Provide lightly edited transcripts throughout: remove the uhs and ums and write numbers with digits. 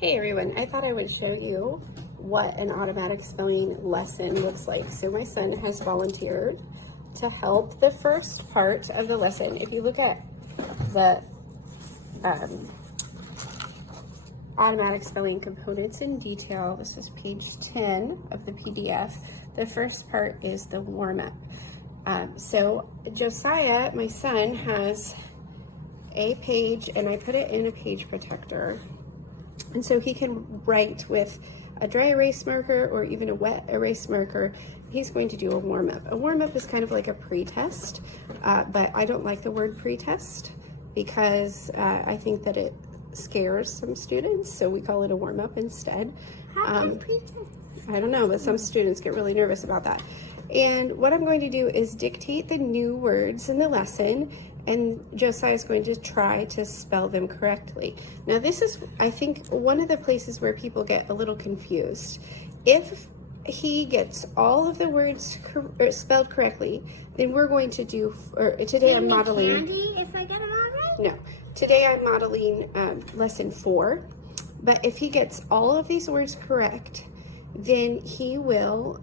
Hey everyone, I thought I would show you what an automatic spelling lesson looks like. So my son has volunteered to help the first part of the lesson. If you look at the automatic spelling components in detail, this is page 10 of the PDF. The first part is the warm-up. So Josiah, my son, has a page, and I put it in a page protector. And so he can write with a dry erase marker or even a wet erase marker. He's going to do a warm-up. A warm-up is kind of like a pre-test, but I don't like the word pre-test because I think that it scares some students, so we call it a warm-up instead. How can pre-test? I don't know, but some students get really nervous about that. And what I'm going to do is dictate the new words in the lesson, and Josiah is going to try to spell them correctly. Now this is, I think, one of the places where people get a little confused. If he gets all of the words spelled correctly, then we're going to do, or today I'm modeling. Candy if I get them all right? No, today I'm modeling lesson 4, but if he gets all of these words correct, then he will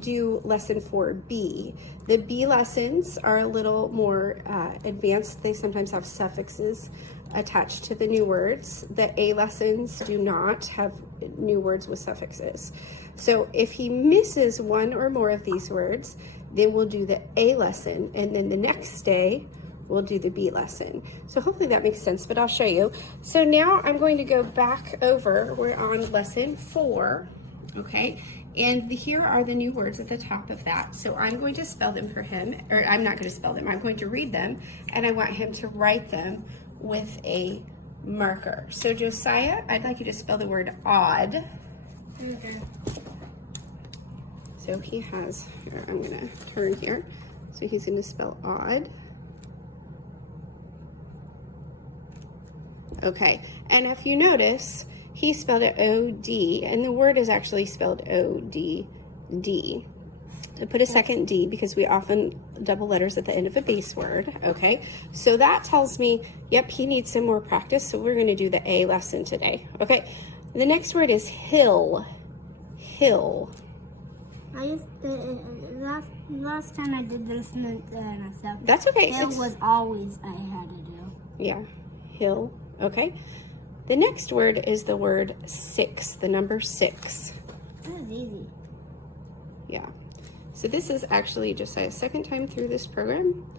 do lesson 4B. The B lessons are a little more advanced. They sometimes have suffixes attached to the new words. The A lessons do not have new words with suffixes. So if he misses one or more of these words, then we'll do the A lesson, and then the next day we'll do the B lesson. So hopefully that makes sense, but I'll show you. So now I'm going to go back over, we're on lesson 4, okay? And here are the new words at the top of that. So I'm going to spell them for him, or I'm not going to spell them, I'm going to read them, and I want him to write them with a marker. So Josiah, I'd like you to spell the word odd. Okay. So he has, here, I'm going to turn here. So he's going to spell odd. Okay, and if you notice, he spelled it O-D, and the word is actually spelled O-D-D. I put a second D because we often double letters at the end of a base word, okay? So that tells me, yep, he needs some more practice, so we're gonna do the A lesson today, okay? The next word is hill, hill. I used to, last time I did this myself. That's okay. Hill was always I had to do. Yeah, hill, okay? The next word is the word 6, the number 6. That was easy. Yeah. So this is actually Josiah's second time through this program.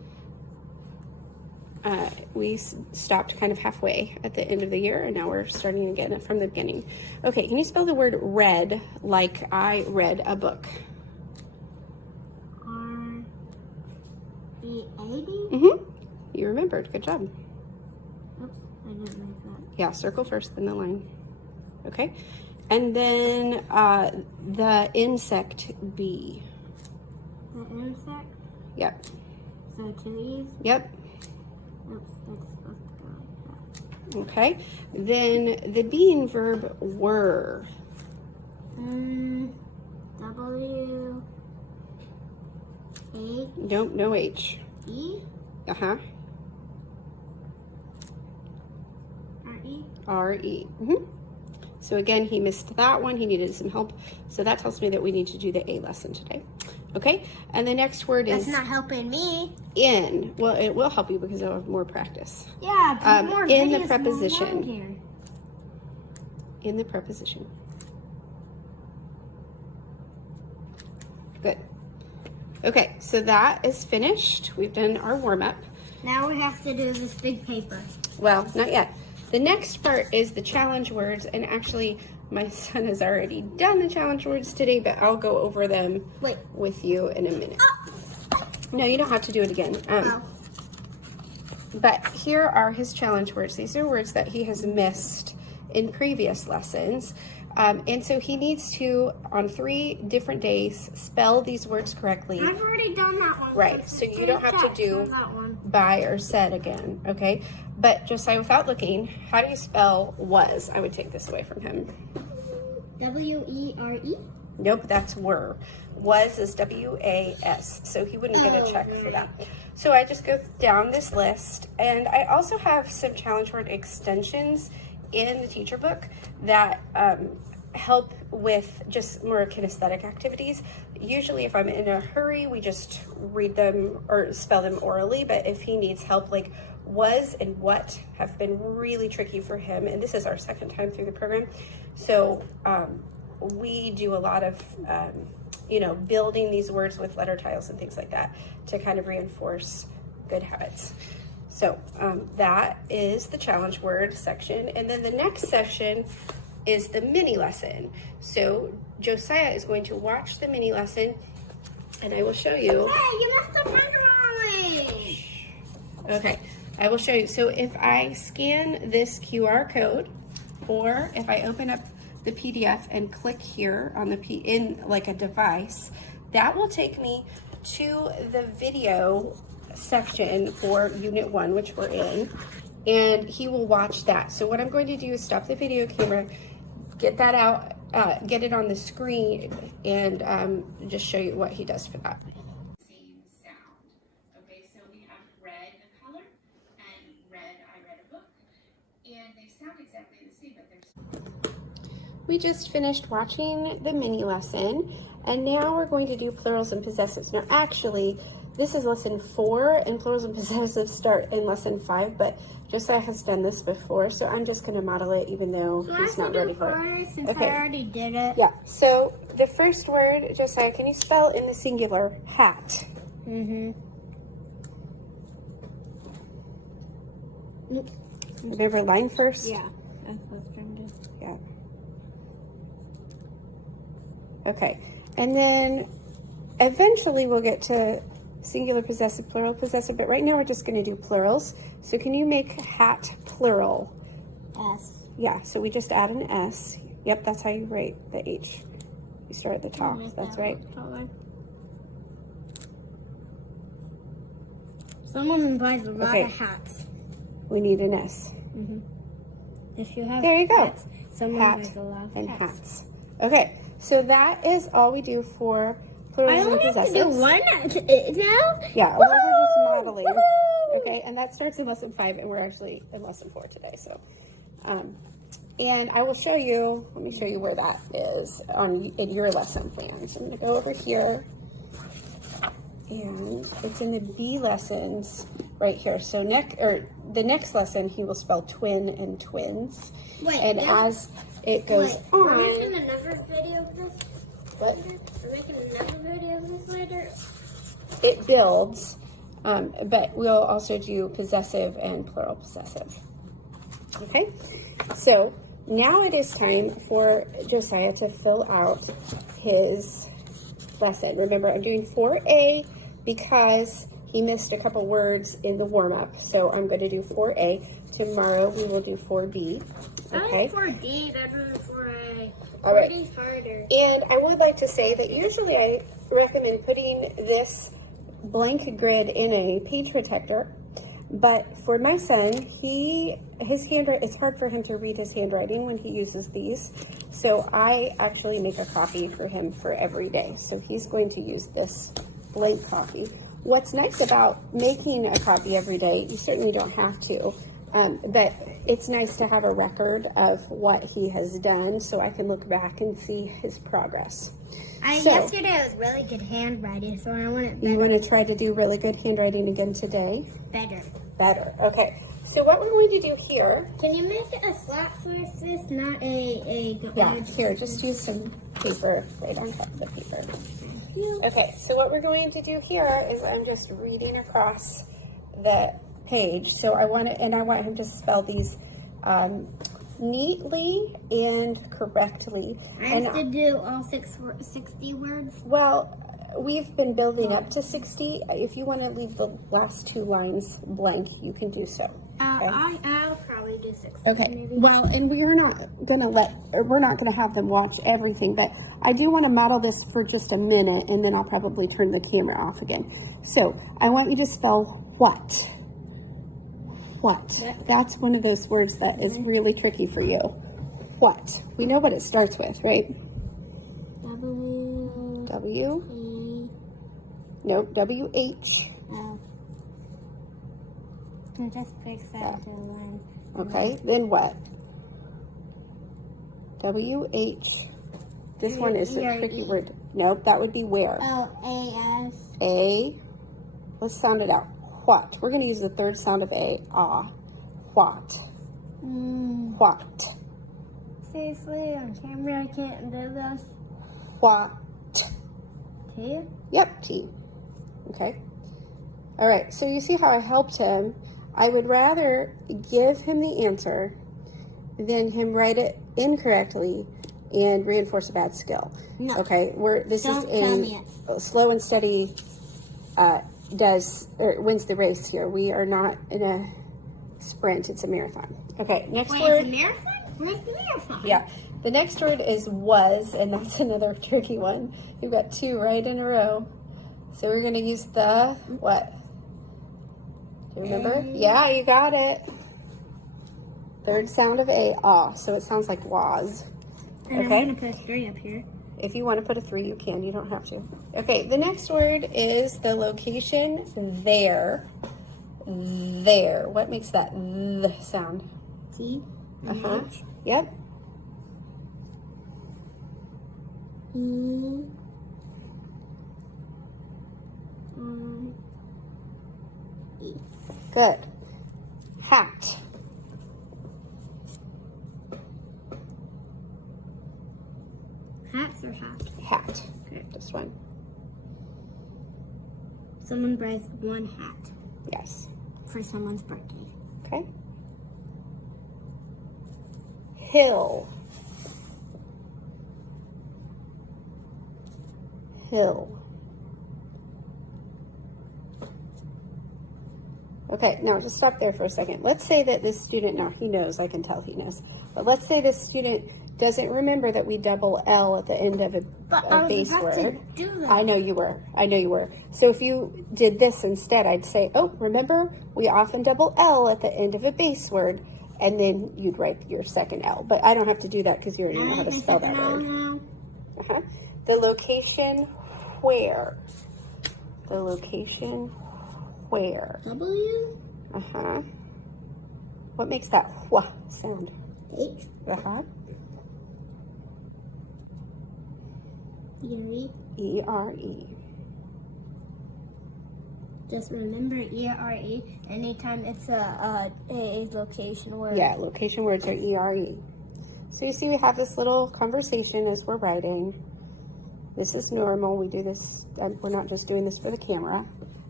We stopped kind of halfway at the end of the year, and now we're starting again from the beginning. Okay, can you spell the word read like I read a book? R-E-A-D? Mm-hmm. You remembered. Good job. Oops, I didn't like that. Yeah, circle first, then the line. Okay. And then the insect bee. The insect? Yep. So 2 E's? Yep. Oops, that's supposed to go like that. Okay. Then the being verb were. W A Nope, no H. E Uh-huh. R E. R-E. Mm-hmm. So again, he missed that one. He needed some help. So that tells me that we need to do the A lesson today. Okay, and the next word is... That's not helping me. In. Well, it will help you because I'll have more practice. Yeah, more in the videos, preposition. more here. In the preposition. Good. Okay, so that is finished. We've done our warm-up. Now we have to do this big paper. Well, not yet. The next part is the challenge words, and actually my son has already done the challenge words today, but I'll go over them with you in a minute. No, you don't have to do it again. But here are his challenge words. These are words that he has missed in previous lessons. And so he needs to, on 3 different days, spell these words correctly. I've already done that one. Right, so you don't have to do by or said again, okay? But Josiah, without looking, how do you spell was? I would take this away from him. W-E-R-E? Nope, that's were. Was is W-A-S, so he wouldn't get a check for that. So I just go down this list, and I also have some challenge word extensions in the teacher book that help with just more kinesthetic activities. Usually if I'm in a hurry, we just read them or spell them orally, but if he needs help, like was and what have been really tricky for him, and this is our second time through the program, so we do a lot of building these words with letter tiles and things like that to kind of reinforce good habits. So that is the challenge word section, and then the next section is the mini lesson. So Josiah is going to watch the mini lesson, and I will show you. Hey, you must have memorized. Okay, I will show you. So if I scan this QR code, or if I open up the PDF and click here on the in like a device, that will take me to the video section for Unit 1, which we're in, and he will watch that. So what I'm going to do is stop the video camera, get that out, get it on the screen, and just show you what he does for that. Same sound. Okay, so we have read a color and read, I read a book, and they sound exactly the same, but they're. We just finished watching the mini lesson, and now we're going to do plurals and possessives. Now actually, this is lesson 4, and plurals and possessives start in lesson 5, but Josiah has done this before, so I'm just going to model it even though he's not ready for it. Since I already did it. Yeah, so the first word, Josiah, can you spell in the singular hat? Mm-hmm. Remember line first? Yeah, that's what I'm trying to do. Yeah. Okay, and then eventually we'll get to singular possessive, plural possessive, but right now we're just going to do plurals. So can you make hat plural? S. Yeah, so we just add an S. Yep, that's how you write the H. You start at the top, that's right. Someone buys a lot Okay. of hats. We need an S. Mm-hmm. If you have There you go. hats, someone Hat buys a lot of and hats. hats. Okay, so that is all we do for I plurals and only have to possessives. do one now? Yeah, we're just Woohoo! modeling. Woohoo! Okay, and that starts in lesson 5, and we're actually in lesson 4 today. So, and I will show you. Let me show you where that is in your lesson plan. So I'm going to go over here, and it's in the B lessons right here. So the next lesson, he will spell twin and twins. Wait, and yeah. as it goes We're on, making another video of this what? later? We're making another video of this later? It builds, but we'll also do possessive and plural possessive. Okay, so now it is time for Josiah to fill out his lesson. Remember, I'm doing 4A because he missed a couple words in the warm-up, so I'm going to do 4A. Tomorrow we will do 4B. Okay. I like 4D better than 4A. All right. 4D's harder. And I would like to say that usually I recommend putting this blank grid in a page protector, but for my son, his handwriting, it's hard for him to read his handwriting when he uses these, so I actually make a copy for him for every day. So he's going to use this blank copy. What's nice about making a copy every day, you certainly don't have to, but it's nice to have a record of what he has done so I can look back and see his progress. Yesterday was really good handwriting, so I want it better. You want to try to do really good handwriting again today? Better. Better. Okay. So what we're going to do here, Can you make it a flat surface, not a yeah, here, just use some paper right on top of the paper. Okay, so what we're going to do here is I'm just reading across the page. So I want him to spell these neatly and correctly. I have to do all 60 words. Well, we've been building up to 60. If you want to leave the last 2 lines blank, you can do so. Okay? I'll probably do 60. Okay. Maybe. Well, and we're not gonna have them watch everything, but I do want to model this for just a minute, and then I'll probably turn the camera off again. So I want you to spell what. What? That's one of those words that is really tricky for you. What? We know what it starts with, right? W. Nope. W-H. Oh. Just fix that to a line. Okay. Then what? W-H. This one is a tricky E-R-E. word. Nope, that would be where. L-A-S. A. Let's sound it out. What. We're going to use the third sound of A. Ah. What. What. Seriously, on camera I can't do this. What. T? Yep, T. Okay. All right, so you see how I helped him. I would rather give him the answer than him write it incorrectly and reinforce a bad skill. No. Okay, this Don't is tell me slow and steady wins the race here. We are not in a sprint, it's a marathon. Okay, next Wait, word. it's a marathon? Where's the marathon? Yeah, the next word is was, and that's another tricky one. You've got two right in a row. So we're going to use the what? Do you remember? Yeah, you got it. Third sound of A, ah. So it sounds like was. And Okay. I'm going to put 3 up here. If you want to put a 3, you can. You don't have to. Okay, the next word is the location there. There. What makes that th sound? T. Uh-huh. Yep. E. E. Good. Hat. Hats or hat? Hat. Okay, this one. Someone buys one hat Yes. for someone's birthday. Okay. Hill. Hill. Okay, now just stop there for a second. Let's say that this student, now he knows, I can tell he knows, but let's say this student doesn't remember that we double L at the end of a base word. Do that. I know you were. I know you were. So if you did this instead, I'd say, oh, remember, we often double L at the end of a base word, and then you'd write your second L. But I don't have to do that because you already know how to spell that word. Uh-huh. The location where. The location where. W. Uh-huh. What makes that wha sound? H. Uh-huh. E. E-R-E. Just remember E-R-E anytime it's a location word. Yeah, location words are E-R-E. So you see we have this little conversation as we're writing. This is normal. We do this, we're not just doing this for the camera.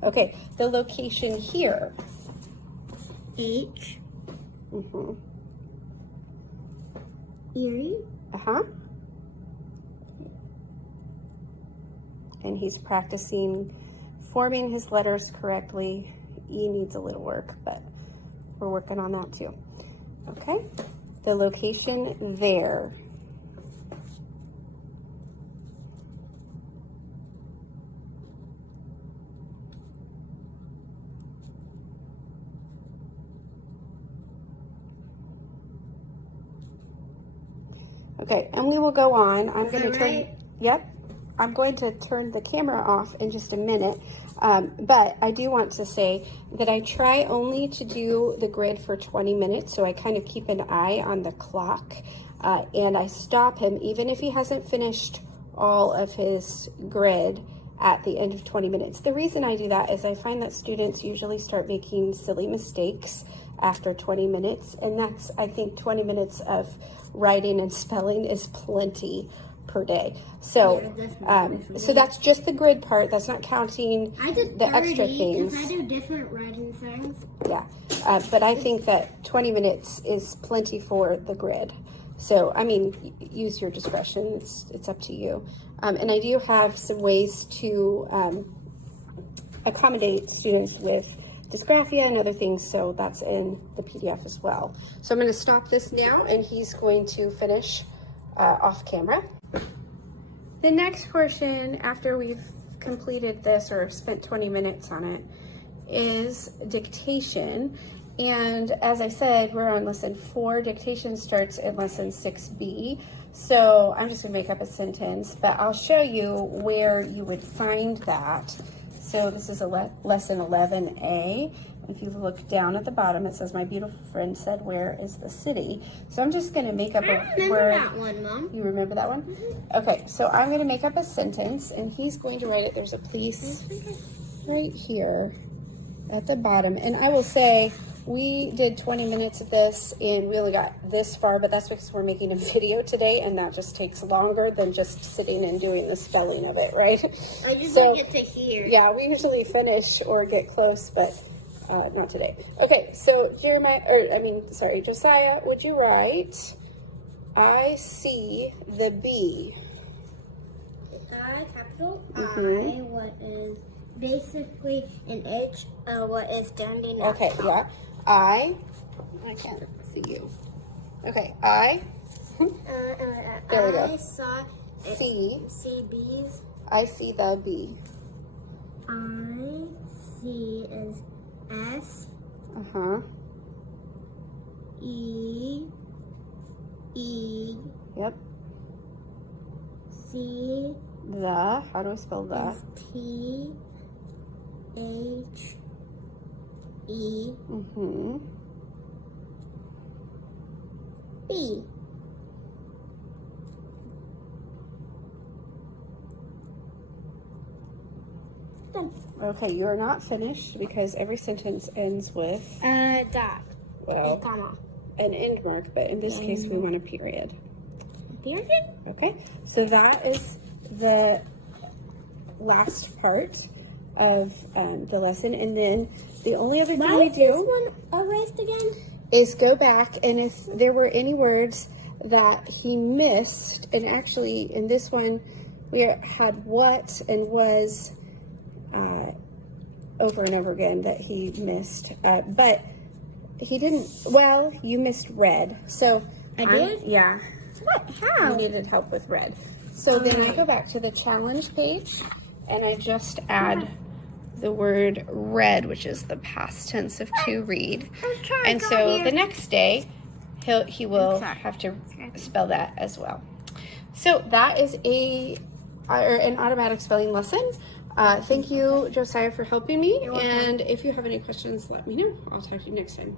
Okay, the location here. H. Mm-hmm. Erie. Uh-huh. And he's practicing forming his letters correctly. E needs a little work, but we're working on that too. Okay, the location there. Okay, and we will go on. I'm going to turn. right? Yep. I'm going to turn the camera off in just a minute, but I do want to say that I try only to do the grid for 20 minutes, so I kind of keep an eye on the clock, and I stop him even if he hasn't finished all of his grid at the end of 20 minutes. The reason I do that is I find that students usually start making silly mistakes after 20 minutes, and that's, I think, 20 minutes of writing and spelling is plenty per day. So, so that's just the grid part. That's not counting I did the 30 extra things. because I do different writing things. Yeah, but I think that 20 minutes is plenty for the grid. So, I mean, use your discretion. It's up to you. And I do have some ways to accommodate students with dysgraphia and other things, so that's in the PDF as well. So I'm going to stop this now, and he's going to finish off camera. The next portion, after we've completed this or spent 20 minutes on it, is dictation. And as I said, we're on lesson 4. Dictation starts in lesson 6B. So I'm just gonna make up a sentence, but I'll show you where you would find that. So this is a lesson 11A. If you look down at the bottom, it says, my beautiful friend said, where is the city? So I'm just going to make up a remember word. that one, Mom. You remember that one? Okay, so I'm going to make up a sentence, and he's going to write it. There's a police right here at the bottom. And I will say, we did 20 minutes of this, and we only got this far, but that's because we're making a video today, and that just takes longer than just sitting and doing the spelling of it, right? I just So, want to get to here. yeah, we usually finish or get close, but not today. Okay, so Josiah, would you write, I see the bee? I, capital Mhm. I, what is basically an H, what is standing up. Okay, yeah. I can't see you. Okay, I There we go. I saw see bees. I see the bee. I see is S Uh-huh. E Yep. C The, how do I spell the? is T H E Mm-hmm. B. Done. Okay, you're not finished because every sentence ends with, Dot. well, Comma. an end mark, but in this case we want a period. Period? Okay, so that is the last part of the lesson, and then the only other thing Why we is this do one erased again? is go back, and if there were any words that he missed, and actually in this one we had what and was over and over again that he missed, but he didn't, well, you missed red. So I did? Yeah. What? How? You needed help with red. So then I go back to the challenge page and I just add the word read, which is the past tense of to read. And so the next day he will have to spell that as well. So that is an automatic spelling lesson. Thank you, Josiah, for helping me. And if you have any questions, let me know. I'll talk to you next time.